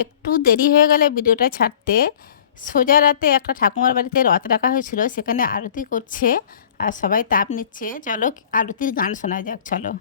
একটু দেরি হয়ে গেলে ভিডিওটা ছাড়তে। সোজা রাতে একটা ঠাকুমার বাড়িতে রথ রাখা হয়েছিল, সেখানে আরতি করছে আর সবাই তাপ নিচ্ছে। চলো আরতির গান শোনা যাক, চলো।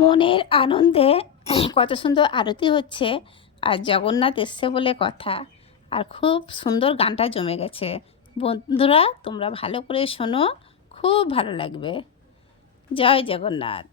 মনের আনন্দে কত সুন্দর আরতি হচ্ছে, আর জগন্নাথ এসছে বলে কথা। আর খুব সুন্দর গানটা জমে গেছে। বন্ধুরা, তোমরা ভালো করে শোনো, খুব ভালো লাগবে। জয় জগন্নাথ।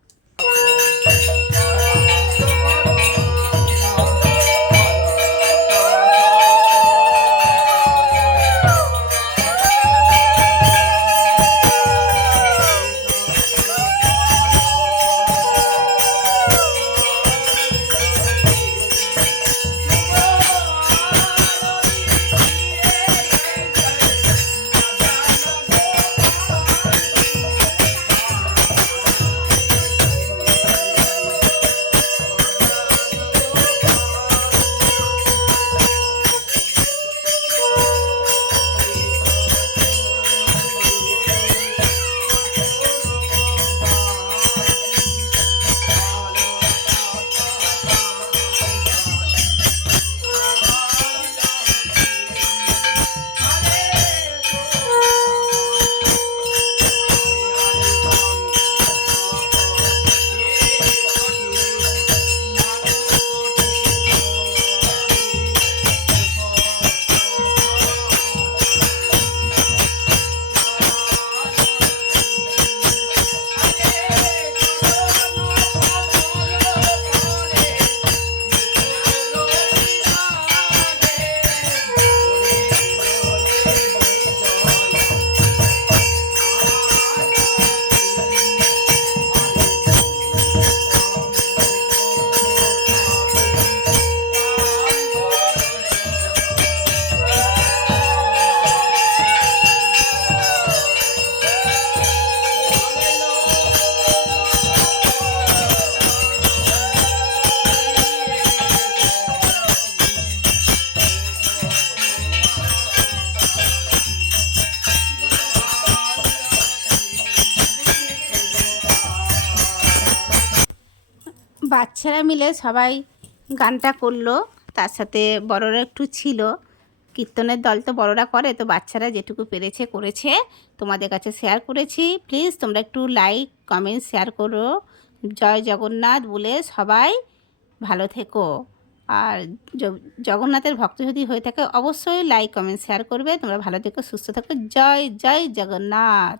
বাচ্চারা মিলে সবাই গানটা করলো, তার সাথে বড়রা একটু ছিল। কীর্তনের দল তো বড়রা করে, তো বাচ্চারা যেটুকু পেরেছে করেছে, তোমাদের কাছে শেয়ার করেছি। প্লিজ তোমরা একটু লাইক কমেন্ট শেয়ার করো। জয় জগন্নাথ বলে সবাই ভালো থেকো। আর জগন্নাথের ভক্ত যদি হয়ে থাকে অবশ্যই লাইক কমেন্ট শেয়ার করবে। তোমরা ভালো থেকো, সুস্থ থেকো। জয় জয় জগন্নাথ।